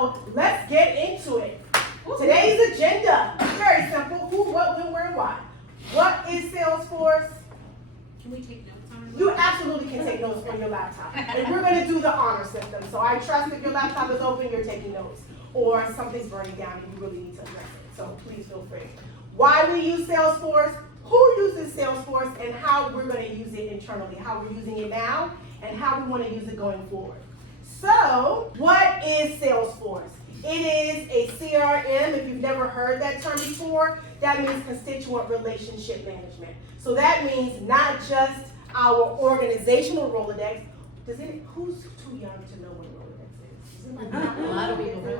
So let's get into it. Today's agenda, very simple. Who, what, when, where, and why. What is Salesforce? Can we take notes on it? You absolutely can take notes on your laptop. And we're going to do the honor system. So I trust if your laptop is open, you're taking notes. Or something's burning down and you really need to address it. So please feel free. Why we use Salesforce, who uses Salesforce, and how we're going to use it internally, how we're using it now, and how we want to use it going forward. So, what is Salesforce? It is a CRM. If you've never heard that term before, that means constituent relationship management. So that means not just our organizational Rolodex. Who's too young to know what a Rolodex is? A lot of people do.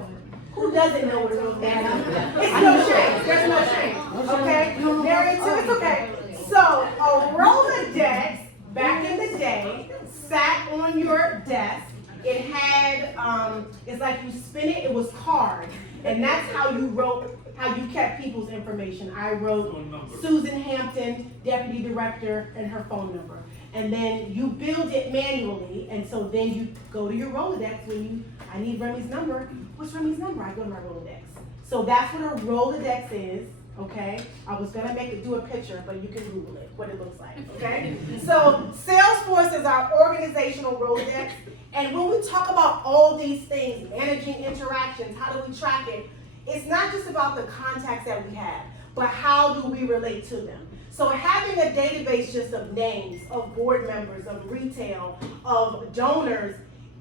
Who doesn't know what a Rolodex is? It's no shame. There's no shame. Okay? Mary too, it's okay. So a Rolodex, back in the day, sat on your desk. It had, it's like you spin it, it was cards. And that's how you wrote, how you kept people's information. I wrote Susan Hampton, Deputy Director, and her phone number. And then you build it manually, and so then you go to your Rolodex when I need Remy's number. What's Remy's number? I go to my Rolodex. So that's what a Rolodex is, okay? I was gonna do a picture, but you can Google it, what it looks like, okay? So Salesforce is our organizational Rolodex. And when we talk about all these things, managing interactions, how do we track it? It's not just about the contacts that we have, but how do we relate to them? So having a database just of names, of board members, of retail, of donors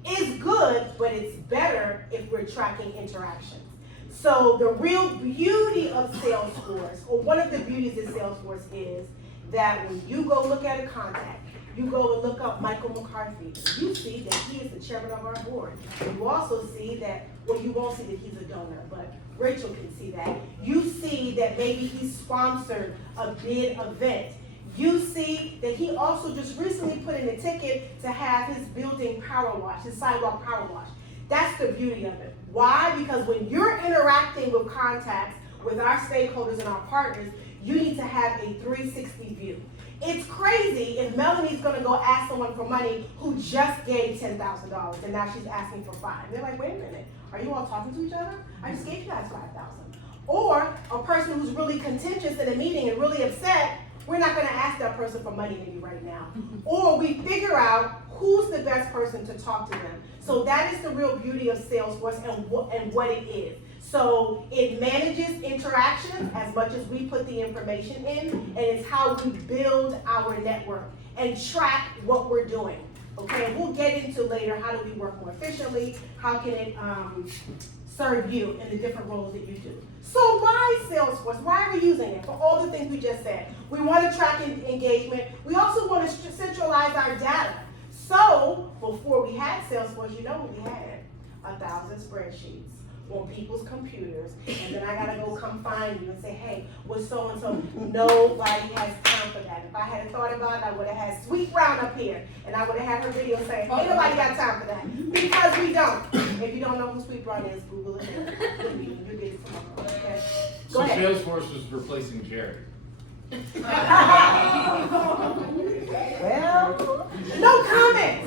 is good, but it's better if we're tracking interactions. So the real beauty of Salesforce, or one of the beauties of Salesforce, is that when you go look at a contact, you go and look up Michael McCarthy, you see that he is the chairman of our board. You also see that, well, you won't see that he's a donor, but Rachel can see that. You see that maybe he sponsored a bid event. You see that he also just recently put in a ticket to have his building power wash, his sidewalk power wash. That's the beauty of it. Why? Because when you're interacting with contacts, with our stakeholders and our partners, you need to have a 360 view. It's crazy if Melanie's gonna go ask someone for money who just gave $10,000 and now she's asking for $5,000. They're like, wait a minute, are you all talking to each other? I just gave you guys $5,000. Or a person who's really contentious in a meeting and really upset, we're not gonna ask that person for money maybe right now. Or we figure out who's the best person to talk to them. So that is the real beauty of Salesforce and what it is. So it manages interactions as much as we put the information in, and it's how we build our network and track what we're doing. Okay, and we'll get into later how do we work more efficiently, how can it serve you in the different roles that you do. So why Salesforce? Why are we using it? For all the things we just said. We want to track engagement. We also want to centralize our data. So before we had Salesforce, you know what we had? 1,000 spreadsheets on people's computers, and then I gotta go come find you and say, hey, was so-and-so? Nobody has time for that. If I had thought about it, I would have had Sweet Brown up here, and I would have had her video saying, ain't nobody got time for that, because we don't. If you don't know who Sweet Brown is, Google it. You'll get it tomorrow, okay? Go ahead. Salesforce is replacing Jerry. Well, no comment.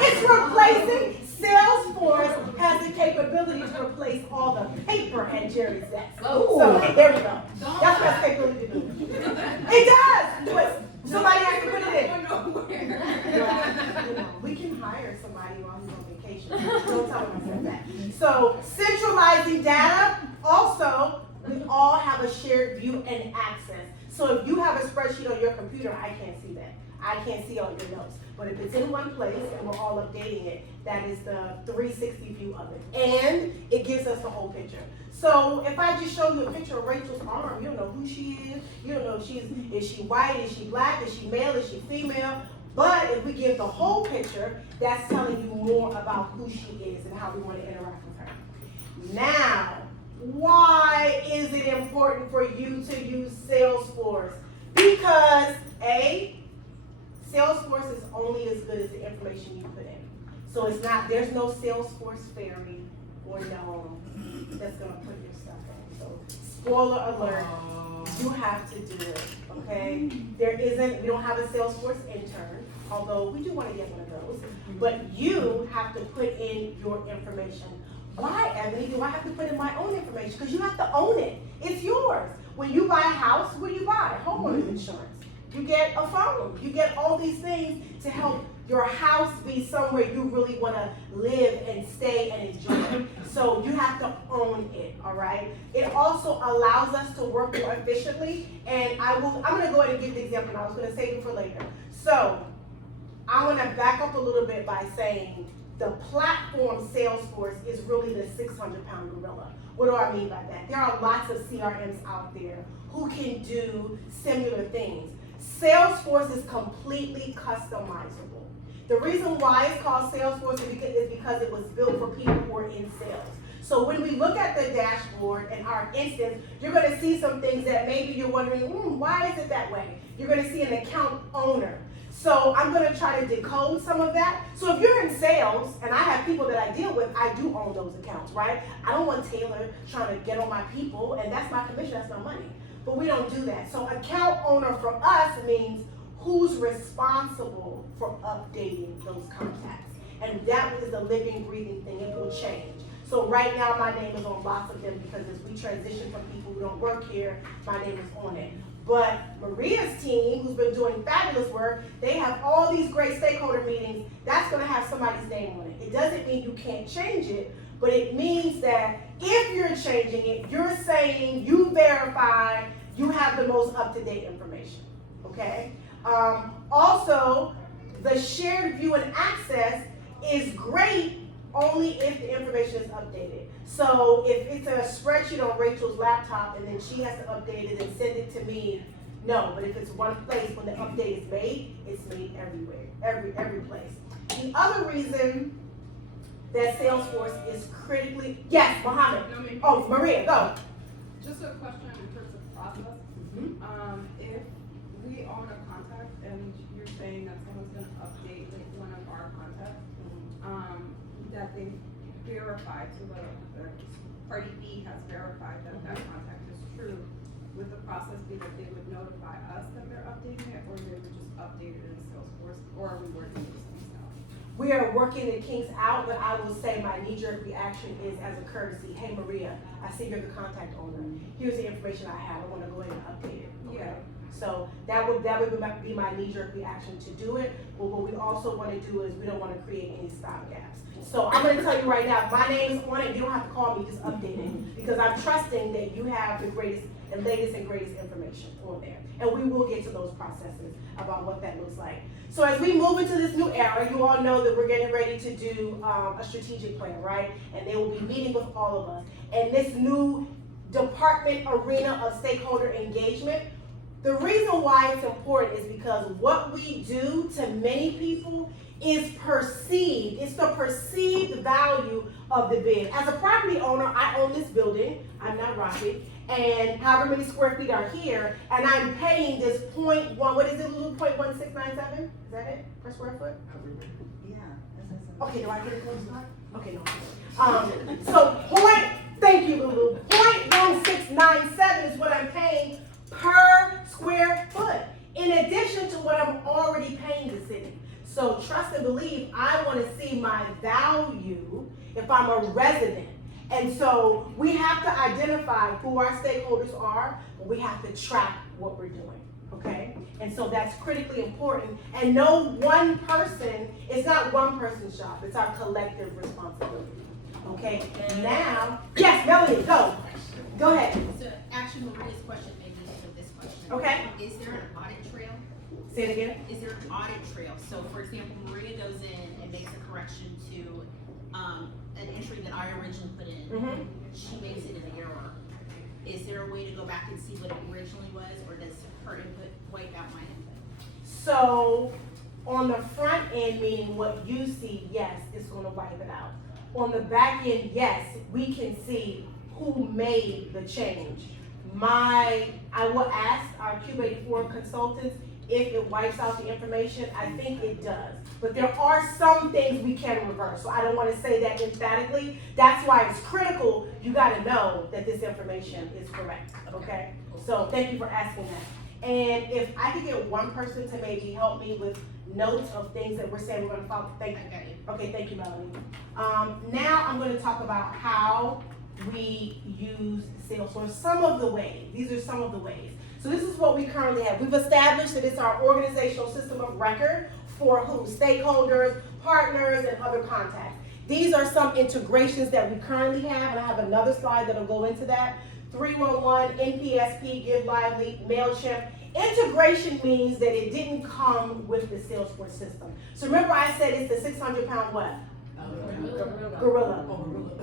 It's replacing. Salesforce has the capability to replace all the paper at Jerry's desk. So there we go. That's what it's capability to do. It does. But somebody has to put it in. We can hire somebody while he's on vacation. Don't tell him I said that. So centralizing data. Also, we all have a shared view and access. So if you have a spreadsheet on your computer, I can't see that. I can't see all your notes. But if it's in one place and we're all updating it, that is the 360 view of it. And it gives us the whole picture. So if I just show you a picture of Rachel's arm, you don't know who she is. You don't know if is she white, is she black, is she male, is she female? But if we give the whole picture, that's telling you more about who she is and how we want to interact with her. Now, why is it important for you to use Salesforce? Because A, Salesforce is only as good as the information you put in. So it's not, there's no Salesforce fairy or gnome that's gonna put your stuff in. So spoiler alert, you have to do it, okay? We don't have a Salesforce intern, although we do wanna get one of those, but you have to put in your information. Why, Ebony, do I have to put in my own information? Because you have to own it. It's yours. When you buy a house, what do you buy? Homeowners insurance. You get a phone. You get all these things to help your house be somewhere you really want to live and stay and enjoy. So you have to own it, all right? It also allows us to work more efficiently. And I'm going to go ahead and give the example, and I was going to save it for later. So I want to back up a little bit by saying the platform Salesforce is really the 600-pound gorilla. What do I mean by that? There are lots of CRMs out there who can do similar things. Salesforce is completely customizable. The reason why it's called Salesforce is because it was built for people who are in sales. So when we look at the dashboard in our instance, you're going to see some things that maybe you're wondering, why is it that way? You're going to see an account owner. So I'm going to try to decode some of that. So if you're in sales, and I have people that I deal with, I do own those accounts, right? I don't want Taylor trying to get on my people, and that's my commission, that's my money. But we don't do that. So account owner for us means who's responsible for updating those contacts. And that is a living, breathing thing. It will change. So right now, my name is on lots of them because as we transition from people who don't work here, my name is on it. But Maria's team, who's been doing fabulous work, they have all these great stakeholder meetings. That's going to have somebody's name on it. It doesn't mean you can't change it, but it means that if you're changing it, you're saying you verify you have the most up-to-date information, okay? Also, the shared view and access is great only if the information is updated. So if it's a spreadsheet on Rachel's laptop and then she has to update it and send it to me, no. But if it's one place, when the update is made, it's made everywhere, every place. The other reason that Salesforce is critically, yes, Mohammed. Oh, Maria, go. Just a question in terms of process. If we own a contact and you're saying that someone's going to update like one of our contacts, that they verify, so the party B has verified that that contact is true, would the process be that they would notify us that they're updating it, or they would just update it in Salesforce, or are we working these things out? We are working the kinks out, but I will say my knee-jerk reaction is as a courtesy. Hey Maria, I see you're the contact owner. Here's the information I have. I want to go ahead and update it. Okay. Yeah. So that would be my knee-jerk reaction to do it. But what we also want to do is we don't want to create any stop gaps. So I'm going to tell you right now, if my name is on it, you don't have to call me, just update it. Because I'm trusting that you have the latest and greatest information on there. And we will get to those processes about what that looks like. So as we move into this new era, you all know that we're getting ready to do a strategic plan, right? And they will be meeting with all of us. And this new department arena of stakeholder engagement, the reason why it's important is because what we do to many people is perceived. It's the perceived value of the bid. As a property owner, I own this building. I'm not Rocky. And however many square feet are here, and I'm paying this 0.1, what is it, little 0.1697? Is that it, per square foot? Yeah. Okay, do I get it close enough? Okay, no. Thank you, Lulu. 0.1697 is what I'm paying per square foot, in addition to what I'm already paying the city. So trust and believe, I want to see my value if I'm a resident. And so we have to identify who our stakeholders are, but we have to track what we're doing, okay? And so that's critically important. And no one person, it's not one person's job, it's our collective responsibility, okay? Now, yes, Melanie, go. Go ahead. So actually Maria's question may be to this question. Okay. Is there an audit trail? Say it again. Is there an audit trail? So for example, Maria goes in and makes a correction to an entry that I originally put in. Mm-hmm. She makes it an error. Is there a way to go back and see what it originally was, or does her input wipe out my input? So on the front end, meaning what you see, yes, it's going to wipe it out. On the back end, yes, we can see who made the change. I will ask our Q84 consultants if it wipes out the information. I think it does. But there are some things we can reverse. So I don't want to say that emphatically. That's why it's critical. You got to know that this information is correct. Okay? So thank you for asking that. And if I could get one person to maybe help me with notes of things that we're saying we're gonna follow. Thank you. Okay. Okay, thank you, Melanie. Now I'm gonna talk about how we use Salesforce, some of the ways. These are some of the ways. So this is what we currently have. We've established that it's our organizational system of record for who? Stakeholders, partners, and other contacts. These are some integrations that we currently have, and I have another slide that'll go into that. 311, NPSP, Give Lively, MailChimp. Integration means that it didn't come with the Salesforce system. So remember I said it's the 600-pound what? Gorilla.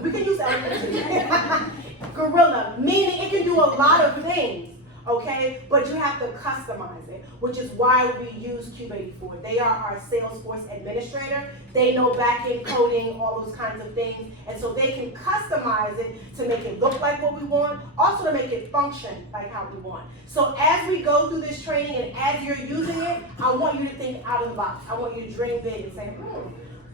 We can use elephant. Gorilla, meaning it can do a lot of things, okay? But you have to customize it, which is why we use Cube84. They are our Salesforce administrator. They know back-end coding, all those kinds of things, and so they can customize it to make it look like what we want, also to make it function like how we want. So as we go through this training and as you're using it, I want you to think out of the box. I want you to dream big and say,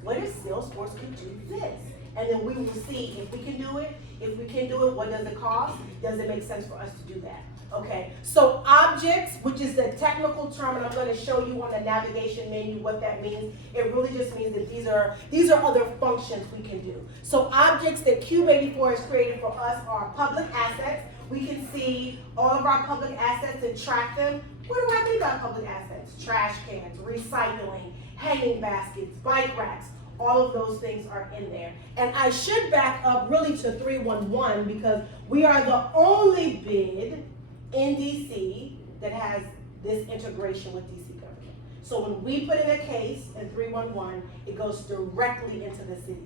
what if Salesforce could do this? And then we will see if we can do it. If we can do it, what does it cost? Does it make sense for us to do that? Okay, so objects, which is the technical term, and I'm going to show you on the navigation menu what that means. It really just means that these are other functions we can do. So objects that Cube84 has created for us are public assets. We can see all of our public assets and track them. What do I think about public assets? Trash cans, recycling, hanging baskets, bike racks. All of those things are in there. And I should back up really to 311 because we are the only bid in DC that has this integration with DC government. So when we put in a case in 311, it goes directly into the city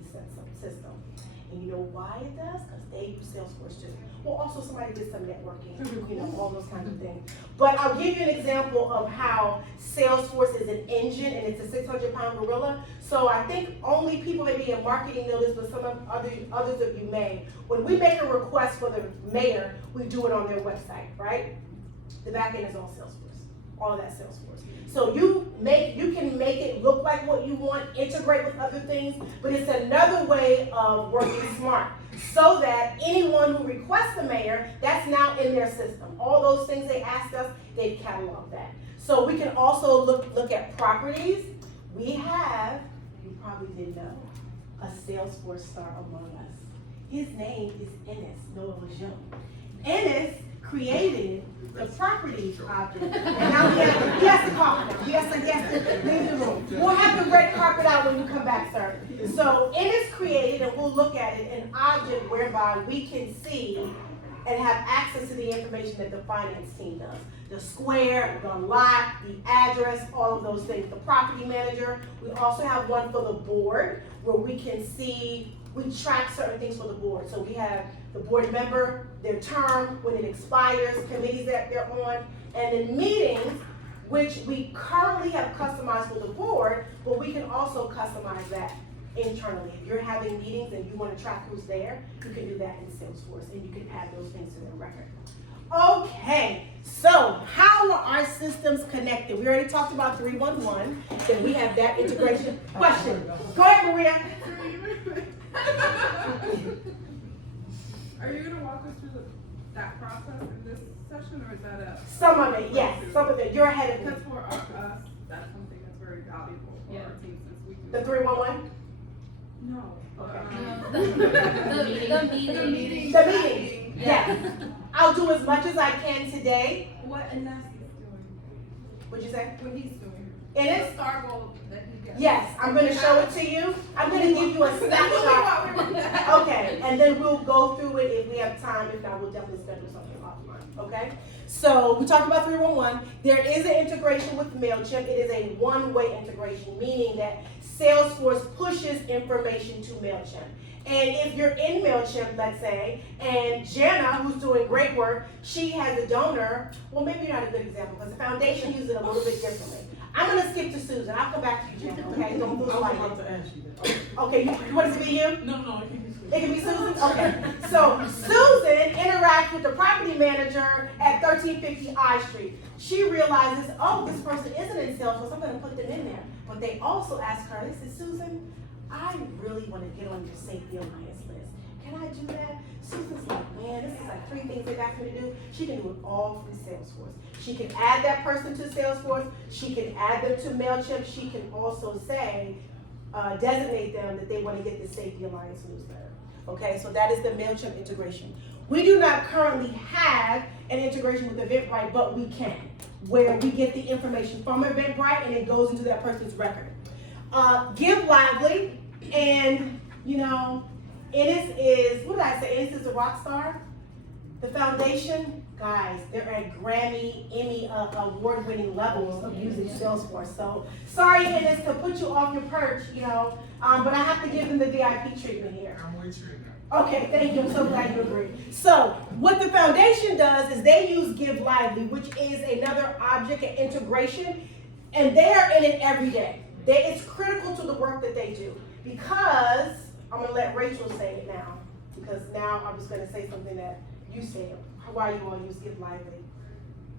system. And you know why it does? Because they use Salesforce too. Well, also somebody did some networking, you know, all those kinds of things. But I'll give you an example of how Salesforce is an engine and it's a 600-pound gorilla. So I think only people maybe in marketing know this, but some of others of you may. When we make a request for the mayor, we do it on their website, right? The back end is all Salesforce, all of that Salesforce. So you can make it look like what you want, integrate with other things, but it's another way of working smart so that anyone who requests the mayor, that's now in their system. All those things they asked us, they've cataloged that. So we can also look at properties. We have, you probably didn't know, a Salesforce star among us. His name is Ennis Noah Lejeune. Ennis created the properties object. And now he has to call him. He has to leave the room. We'll have the red carpet out when you come back, sir. So Ennis created, and we'll look at it, an object whereby we can see and have access to the information that the finance team does. The square, the lot, the address, all of those things. The property manager. We also have one for the board where we can see, we track certain things for the board. So we have the board member, their term, when it expires, committees that they're on, and then meetings, which we currently have customized for the board, but we can also customize that internally. If you're having meetings and you want to track who's there, you can do that in Salesforce, and you can add those things to their record. Okay, so how are our systems connected? We already talked about 311, then we have that integration. Question. Go ahead, Maria. Are you going to walk us through that process in this session, or is that a... Some of it, yes, some of it. You're ahead of me. Because for us, that's something that's very valuable for our team since we do... The 311? No. Okay. The meeting. The meeting, yes. I'll do as much as I can today. What Ines is doing. What'd you say? What he's doing. Ines? The star goal that he gets. Yes, I'm gonna show it to you. I'm gonna give you a snapshot. Okay, and then we'll go through it if we have time. If not, we'll definitely schedule something offline, okay? So we talked about 311. There is an integration with MailChimp. It is a one-way integration, meaning that Salesforce pushes information to MailChimp. And if you're in MailChimp, let's say, and Jana, who's doing great work, she has a donor, well, maybe you're not a good example, because the foundation uses it a little bit differently. I'm going to skip to Susan. I'll come back to you, Jana, okay? Don't move like I want to ask you that. Okay, you want it to be you? No, it can be Susan. It can be Susan? Okay. So Susan interacts with the property manager at 1350 I Street. She realizes, oh, this person isn't in Salesforce. I'm going to put them in there. But they also ask her, they said, Susan, I really want to get on your Safety Alliance list. Can I do that? Susan's like, man, this is like $3,000 things they've asked me to do, she can do it all through Salesforce. She can add that person to Salesforce, she can add them to MailChimp, she can also say, designate them that they want to get the Safety Alliance newsletter. Okay, so that is the MailChimp integration. We do not currently have an integration with Eventbrite, but we can, where we get the information from Eventbrite and it goes into that person's record. Give Lively, and you know, Ennis is, what did I say, Ennis is a rock star. The foundation, guys, they're at Grammy, Emmy award-winning levels of using Salesforce. So sorry, Ennis, to put you off your perch, you know, but I have to give them the VIP treatment here. I'm with you. Okay, thank you. I'm so glad you agree. So what the foundation does is they use Give Lively, which is another object and integration, and they are in it every day. It's critical to the work that they do, because I'm gonna let Rachel say it now, because now I'm just gonna say something that you said. Why you all use Give Lively?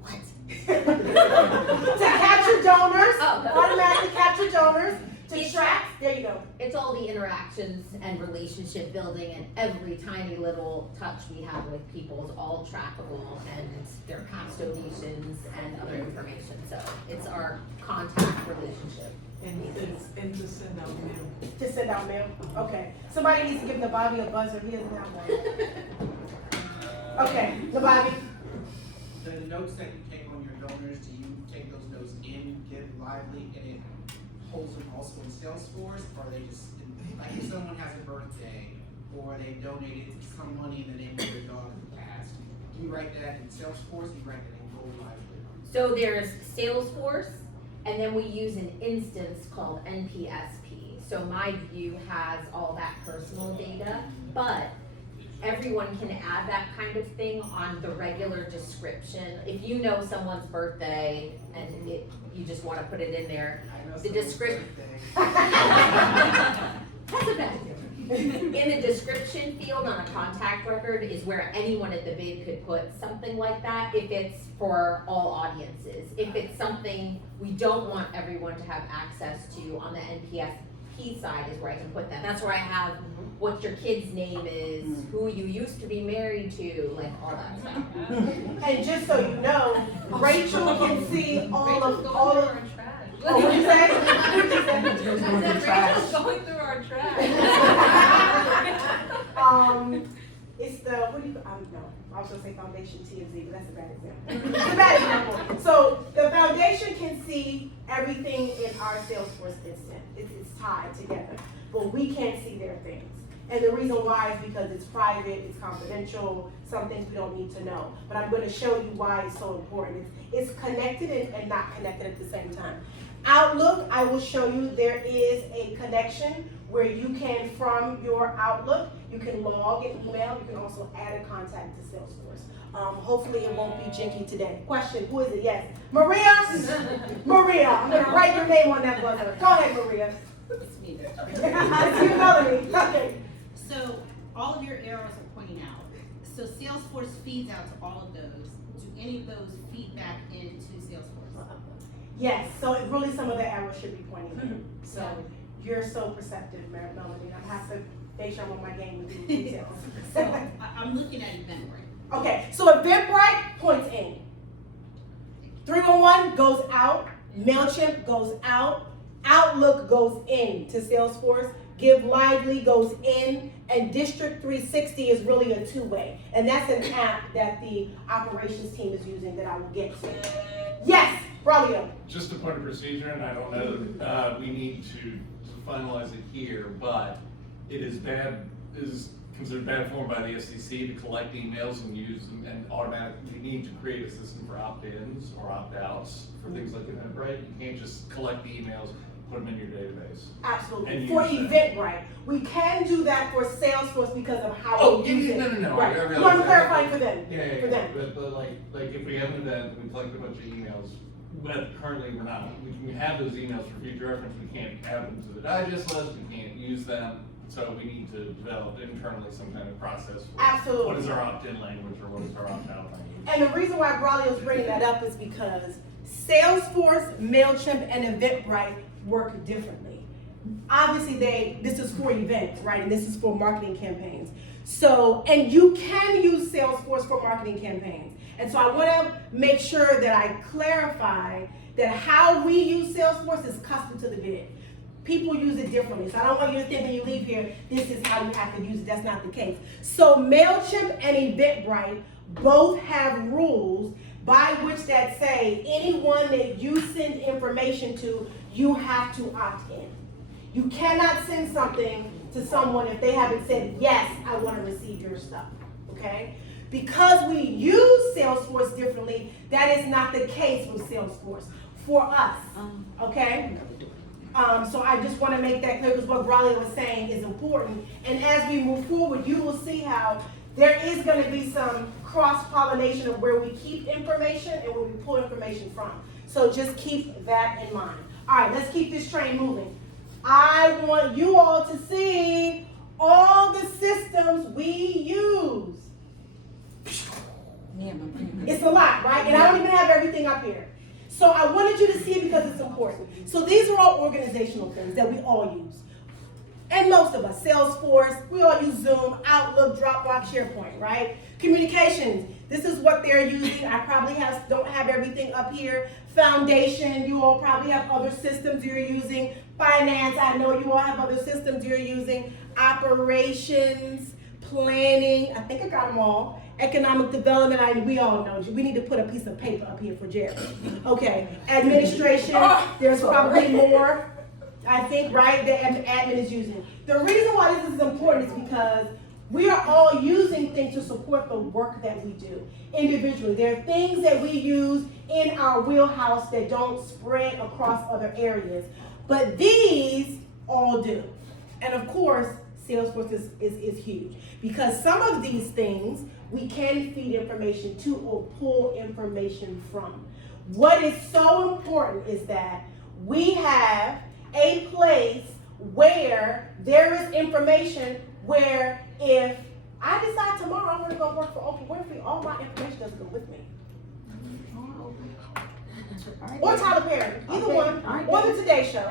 What? To capture donors, automatically capture donors. To track, there you go. It's all the interactions and relationship building, and every tiny little touch we have with people is all trackable, and their past donations and other information. So it's our contact relationship. And to send out mail. To send out mail? Okay. Somebody needs to give Nabobby a buzzer. He doesn't have one. Okay, Nabobby. The notes that you take on your donors, do you take those notes in Give Lively and it holds them also in Salesforce, or are they just, like if someone has a birthday or they donated some money in the name of their dog in the past, do you write that in Salesforce, or do you write that in Give Lively? So there's Salesforce, and then we use an instance called NPSP. So my view has all that personal data, but everyone can add that kind of thing on the regular description. If you know someone's birthday and you just want to put it in there, the description. That's a bad thing. In the description field on a contact record is where anyone at the bid could put something like that if it's for all audiences. If it's something we don't want everyone to have access to on the NPSP side is where I can put that. That's where I have what your kid's name is, who you used to be married to, like all that stuff. And just so you know, Rachel can see all of. Oh, what you say? Rachel's going through our trash. It's the, what do you, no, I was gonna say Foundation TMZ, but that's a bad example. It's a bad example. So the foundation can see everything in our Salesforce instance. It's tied together, but we can't see their things. And the reason why is because it's private, it's confidential, some things we don't need to know. But I'm gonna show you why it's so important. It's connected and not connected at the same time. Outlook, I will show you there is a connection where you can, from your Outlook, you can log an email, you can also add a contact to Salesforce. Hopefully it won't be jinky today. Question, who is it? Yes. Maria? Maria, I'm gonna write your name on that buzzer. Go ahead, Maria. It's me. It's you, Melanie. Okay. So all of your arrows are pointing out. So Salesforce feeds out to all of those. Do any of those feed back into Salesforce? Yes, so it really some of the arrows should be pointing in. So you're so perceptive, Melanie. I have to make sure I'm on my game with these details. So I'm looking at Eventbrite. Okay, so Eventbrite points in. 311 goes out, MailChimp goes out, Outlook goes in to Salesforce, Give Lively goes in, and District360 is really a two-way. And that's an app that the operations team is using that I will get to. Yes, Braulio. Just a point of procedure, and I don't know that we need to finalize it here, but it is considered bad form by the SEC to collect emails and use them and automatically need to create a system for opt-ins or opt-outs for things like Eventbrite. You can't just collect the emails, put them in your database. Absolutely. And For use that. Eventbrite. We can do that for Salesforce because of how Oh, we use it. no. Right. I realize Well, I'm that. clarifying for them. Yeah. For them. But like if we have an event, we collect a bunch of emails, but currently we're not. We have those emails for future reference. We can't add them to the digest list. We can't use them. So we need to develop internally some kind of process for Absolutely. what is our opt-in language or what is our opt-out language. And the reason why Braulio's bringing that up is because Salesforce, MailChimp, and Eventbrite work differently. Obviously, this is for events, right? And this is for marketing campaigns. So, and you can use Salesforce for marketing campaigns. And so I want to make sure that I clarify that how we use Salesforce is custom to the bid. People use it differently. So I don't want you to think when you leave here, this is how you have to use it. That's not the case. So MailChimp and Eventbrite both have rules by which that say anyone that you send information to, you have to opt in. You cannot send something to someone if they haven't said, yes, I want to receive your stuff, okay? Because we use Salesforce differently, that is not the case with Salesforce for us, okay? So I just want to make that clear because what Raleigh was saying is important. And as we move forward, you will see how there is going to be some cross-pollination of where we keep information and where we pull information from. So just keep that in mind. All right, let's keep this train moving. I want you all to see all the systems we use. It's a lot, right? And I don't even have everything up here. So I wanted you to see it because it's important. So these are all organizational things that we all use. And most of us, Salesforce, we all use Zoom, Outlook, Dropbox, SharePoint, right? Communications, this is what they're using. I probably don't have everything up here. Foundation, you all probably have other systems you're using. Finance, I know you all have other systems you're using. Operations, planning, I think I got them all. Economic development, we all know. We need to put a piece of paper up here for Jerry. Okay, administration, there's probably more. I think, right, that admin is using. The reason why this is important is because we are all using things to support the work that we do individually. There are things that we use in our wheelhouse that don't spread across other areas, but these all do. And of course, Salesforce is huge because some of these things we can feed information to or pull information from. What is so important is that we have a place where there is information where if I decide tomorrow I'm going to go work for Oprah Winfrey, all my information doesn't go with me. Or Tyler Perry, either one, or the Today Show.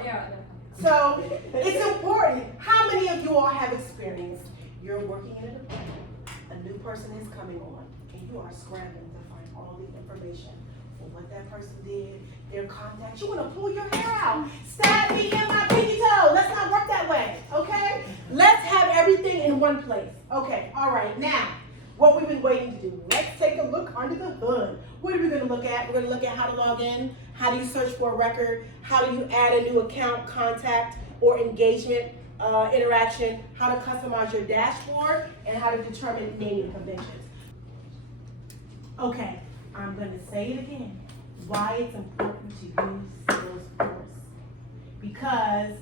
So it's important. How many of you all have experienced you're working in a department, a new person is coming on, and you are scrambling to find all the information for what that person did, their contacts. You want to pull your hair out, stab me in my pinky toe. Let's not work that way, okay? Let's have everything in one place. Okay, all right, now, what we've been waiting to do. Let's take a look under the hood. What are we going to look at? We're going to look at how to log in, how do you search for a record, how do you add a new account, contact, or engagement interaction, how to customize your dashboard, and how to determine naming conventions. Okay, I'm going to say it again. Why it's important to use Salesforce. Because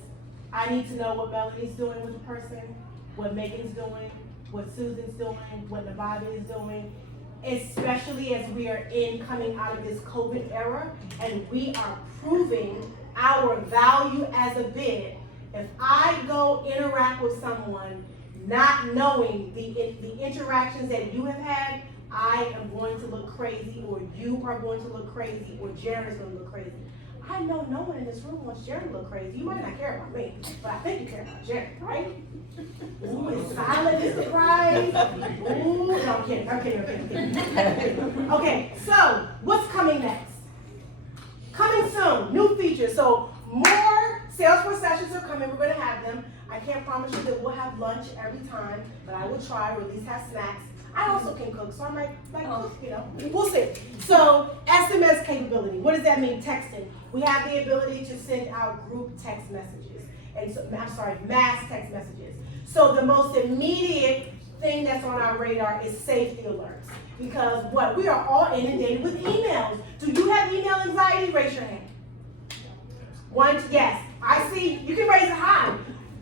I need to know what Melanie's doing with the person, what Megan's doing, what Susan's doing, what Nevada is doing, especially as we are coming out of this COVID era and we are proving our value as a bid. If I go interact with someone not knowing the interactions that you have had, I am going to look crazy, or you are going to look crazy, or Jared's going to look crazy. I know no one in this room wants Jared to look crazy. You might not care about me, but I think you care about Jared, right? Ooh, it's silent, it's surprise. Ooh, no, I'm kidding. Okay, so what's coming next? Coming soon, new features. So more Salesforce sessions are coming. We're going to have them. I can't promise you that we'll have lunch every time, but I will try, or at least have snacks. I also can cook, so I might cook, we'll see. So SMS capability, what does that mean? Texting. We have the ability to send out group text messages, and so, mass text messages. So the most immediate thing that's on our radar is safety alerts, because we are all inundated with emails. Do you have email anxiety? Raise your hand. One, yes. I see, you can raise it high.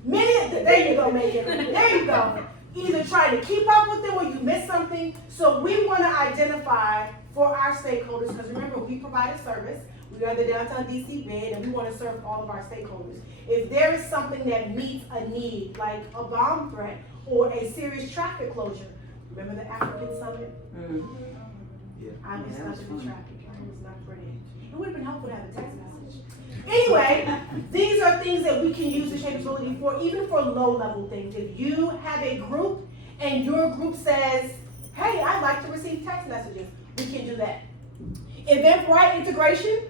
There you go, Megan. There you go. Either trying to keep up with them or you miss something. So we want to identify for our stakeholders, because remember, we provide a service. We are the downtown DC bid, and we want to serve all of our stakeholders. If there is something that meets a need, like a bomb threat or a serious traffic closure, remember the African Summit? I was stuck in the traffic. It was not pretty. It would have been helpful to have a text message. Anyway, these are things that we can use the capability for, even for low-level things. If you have a group and your group says, hey, I'd like to receive text messages, we can do that. Eventbrite integration,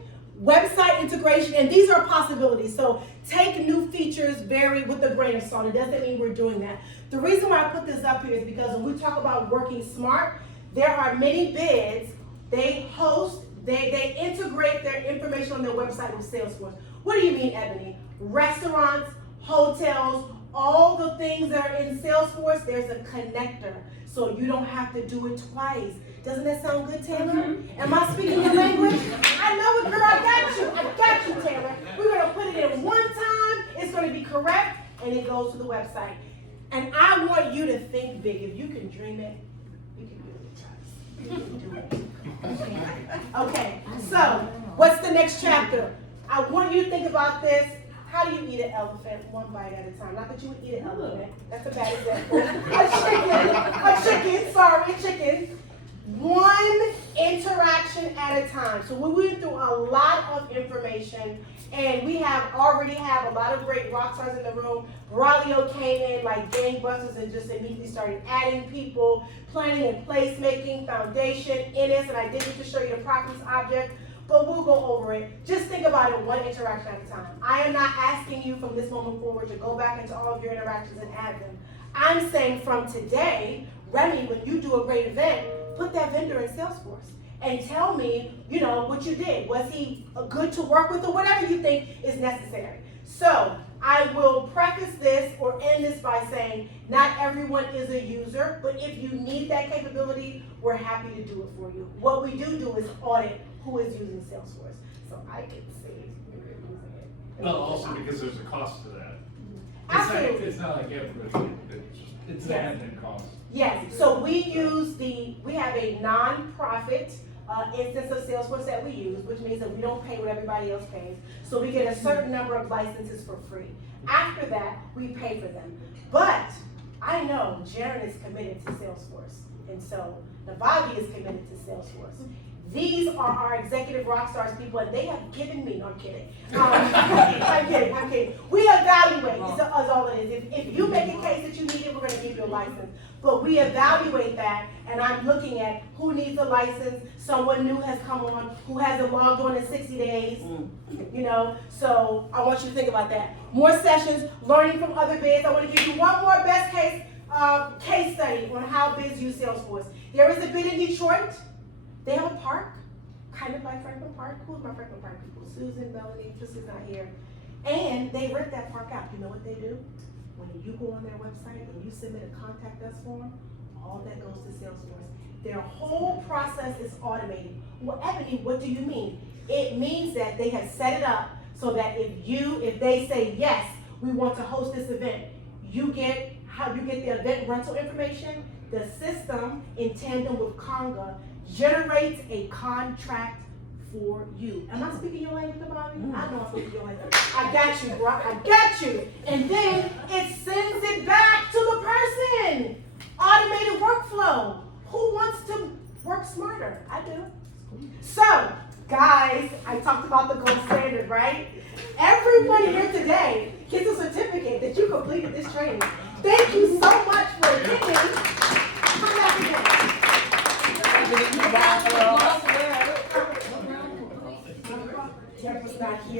website integration, and these are possibilities. So take new features with a grain of salt. It doesn't mean we're doing that. The reason why I put this up here is because when we talk about working smart, there are many bids, they integrate their information on their website with Salesforce. What do you mean, Ebony? Restaurants, hotels, all the things that are in Salesforce, there's a connector. So you don't have to do it twice. Doesn't that sound good, Taylor? Am I speaking your language? I know it, girl, I got you, Taylor. We're gonna put it in one time, it's gonna be correct, and it goes to the website. And I want you to think big. If you can dream it, you can do it. You can do it. Okay, so what's the next chapter? I want you to think about this. How do you eat an elephant? One bite at a time. Not that you would eat an elephant. That's a bad example. A chicken. One interaction at a time. So we went through a lot of information, and we already have a lot of great rock stars in the room. Braulio came in like gangbusters and just immediately started adding people, planning and placemaking, foundation, Innis, and I did get to show you the practice object, but we'll go over it. Just think about it one interaction at a time. I am not asking you from this moment forward to go back into all of your interactions and add them. I'm saying from today, Remy, when you do a great event, put that vendor in Salesforce and tell me, what you did. Was he good to work with or whatever you think is necessary? So I will preface this or end this by saying not everyone is a user, but if you need that capability, we're happy to do it for you. What we do is audit who is using Salesforce. So I can see if you're using it. Well, also because there's a cost to that. Absolutely. It's not like everything, it's an admin cost. Yes, so we have a non-profit instance of Salesforce that we use, which means that we don't pay what everybody else pays. So we get a certain number of licenses for free. After that, we pay for them. But I know Jaron is committed to Salesforce, and so Navabi is committed to Salesforce. These are our executive rock stars people, and they have given me, no, I'm kidding. I'm kidding. We evaluate, is all it is. If you make a case that you need it, we're gonna give you a license. But we evaluate that, and I'm looking at who needs a license, someone new has come on, who hasn't logged on in 60 days, so I want you to think about that. More sessions, learning from other bids. I wanna give you one more best case study on how bids use Salesforce. There is a bid in Detroit. They have a park, kind of like Franklin Park. Who's my Franklin Park people? Susan, Melanie, Tricia's not here. And they rent that park out. You know what they do? When you go on their website and you submit a contact us form, all that goes to Salesforce. Their whole process is automated. Well, Ebony, what do you mean? It means that they have set it up so that if they say, yes, we want to host this event, you get the event rental information. The system, in tandem with Conga, generates a contract for you. Am I speaking your language, Bobby? I know I'm speaking your language. I got you, bro. I got you. And then it sends it back to the person. Automated workflow. Who wants to work smarter? I do. So, guys, I talked about the gold standard, right? Everybody here today gets a certificate that you completed this training. Thank you so much for attending.